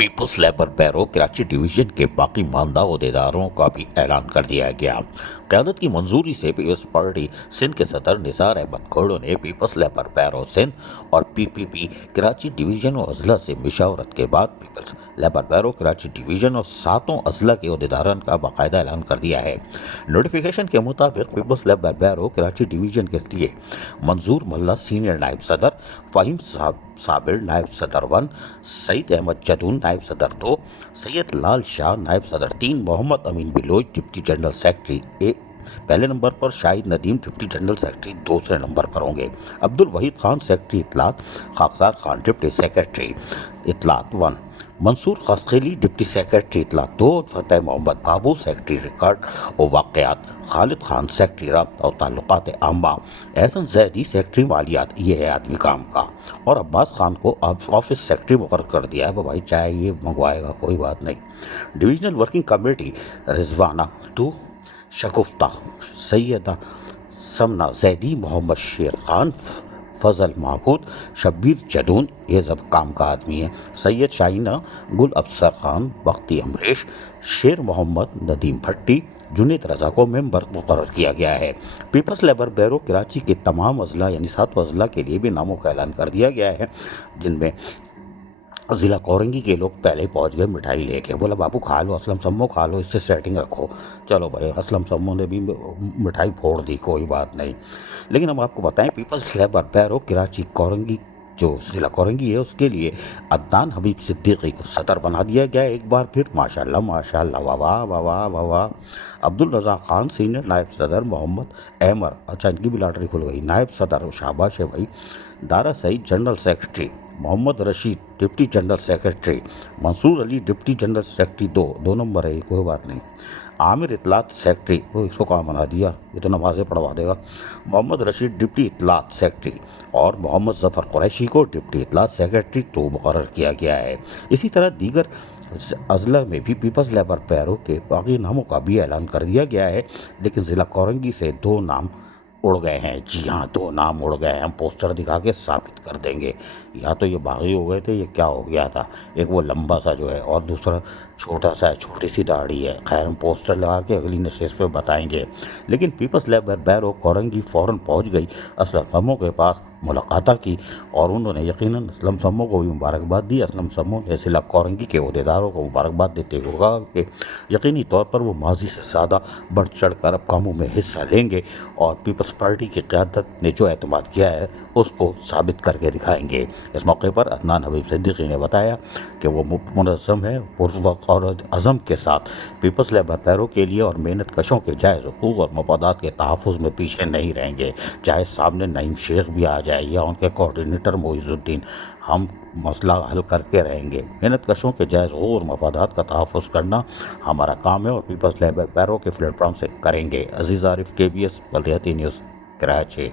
Peoples labour बैरो Karachi division के बाकी मानदा अहदेदारों का भी ऐलान कर दिया गया। क़यादत की मंजूरी से पीपल्स पार्टी सिंध के सदर निसार अहमद खोड़ो ने पीपल्स लेबर बैरो सिंध और पीपीपी कराची डिवीजन और अजला से मशावरत के बाद पीपल्स लेबर बैरो कराची डिवीजन और 7 अजला के अहदेदारों का बाकायदा ऐलान कर दिया है। नोटिफिकेशन के मुताबिक पीपल्स लेबर बैरो कराची डिवीजन के लिए मंजूर मल्ला सीनियर नायब सदर, फ़हीम साबिर नायब सदर 1, सईद अहमद जदून नायब सदर 2, सैयद लाल शाह नायब सदर 3, Mohammad Amin Baloch deputy general secretary पहले नंबर पर, Shahid Nadeem deputy general secretary दूसरे नंबर पर होंगे। अब्दुल वहीद खान सेक्रेटरी इतलात, खाकसार खान डिप्टी सेक्रेटरी इतलात 1, मंसूर खसखेली डिप्टी सेक्रेटरी इतलात 2, फतेह मोहम्मद बाबू सेक्रेटरी रिकॉर्ड और वाक़यात, खालिद खान सेक्रेटरी राब्ता और ताल्लुकात आम्मा, एहसन जैदी सेक्रेटरी मालियात, ये है आदमी काम का, और अब्बास खान को ऑफिस सेक्रेटरी मुकर्रर कर दिया है। भाई चाहे ये मंगवाएगा कोई बात नहीं। डिवीजनल वर्किंग कमेटी रिजवाना 2, शगुफ्ता, सैयदा समना जैदी, मोहम्मद शेर खान, फजल महमूद, शब्बीर जदून, ये सब काम का आदमी है, सैयद शाहीना, गुल अफसर खान, बख्ती अमरेश, शेर मोहम्मद, नदीम भट्टी, जुनेद रज़ा को मेंबर मुकर्रर किया गया है। पीपल्स लेबर बैरो कराची के तमाम अजला यानी 7 अजला के लिए भी नामों का ऐलान कर दिया गया है, जिनमें ज़िला कोरंगी के लोग पहले ही पहुंच गए मिठाई लेके। बोला बाबू खा लो, असलम सम्मो खा लो, इससे सेटिंग रखो। चलो भाई, असलम सम्मो ने भी मिठाई फोड़ दी, कोई बात नहीं। लेकिन हम आपको बताएं, पीपल्स लेबर बैरो कराची कोरंगी जो ज़िला कोरंगी है उसके लिए अदनान हबीब सिद्दीकी को सदर बना दिया गया एक बार फिर। माशाल्लाह माशाल्लाह, वाह वाह वाह वाह वाह वाह। अब्दुल रज़ा खान सीनियर नायब सदर, मोहम्मद अहमर, अच्छा इनकी भी लॉटरी खुल गई, नायब सदर, शाबाश है भाई। Dara Saeed general secretary, Mohammad Rashid deputy general secretary, Mansoor Ali deputy general secretary 2 number है, कोई बात नहीं। आमिर इतलात सेक्रेटरी, वो इसको काम बना दिया, ये तो नमाज़ें पढ़वा देगा। मोहम्मद रशीद डिप्टी इतलात सेक्रेटरी और मोहम्मद ज़फ़र कुरैशी को डिप्टी इतलात सेक्रेटरी 2 मुकर्रर किया गया है। इसी तरह दीगर अजला में भी पीपल्स लेबर बैरो के बाकी नामों का भी ऐलान कर दिया गया है, लेकिन ज़िला कोरंगी से 2 नाम उड़ गए हैं। जी हाँ, 2 नाम उड़ गए हैं, हम पोस्टर दिखा के साबित कर देंगे। या तो ये बागी हो गए थे, ये क्या हो गया था, एक वो लंबा सा जो है और दूसरा छोटा सा है, छोटी सी दाढ़ी है। खैर हम पोस्टर लगा के अगली नशिस्त पे बताएंगे। लेकिन पीपल्स लेबर बैरो कोरंगी फ़ौरन पहुंच गई, असलम सम्मो के पास मुलाकात की और उन्होंने यकीनन असलम सम्मो को भी मुबारकबाद दी। असलम सम्मो ने ज़िला कोरंगी के अहदेदारों को मुबारकबाद देते हुए कहा कि यकीनी तौर पर वो माजी से ज़्यादा बढ़ चढ़ कर अब कामों में हिस्सा लेंगे और पीपल्स पार्टी की क़यादत ने जो एतमाद किया है उसको साबित करके दिखाएंगे। इस मौके पर अदनान हबीब सिद्दीकी ने बताया कि वो मुनज़्ज़म है, पुरवक़्त और अज़म के साथ पीपल्स लेबर बैरो के लिए और मेहनत कशों के जायज़ हुकूक़ और मफादात के तहफ़्फ़ुज़ में पीछे नहीं रहेंगे। चाहे सामने नईम शेख भी आ जाए या उनके कोऑर्डिनेटर मोइज़ुद्दीन, हम मसला हल करके रहेंगे। मेहनत कशों के जायज़ हुकूक़ और मफादात का तहफ़्फ़ुज़ करना हमारा काम है और पीपल्स लेबर बैरो के प्लेटफॉर्म से करेंगे। अज़ीज़ आरिफ, KBS बलदियाती न्यूज़, कराची।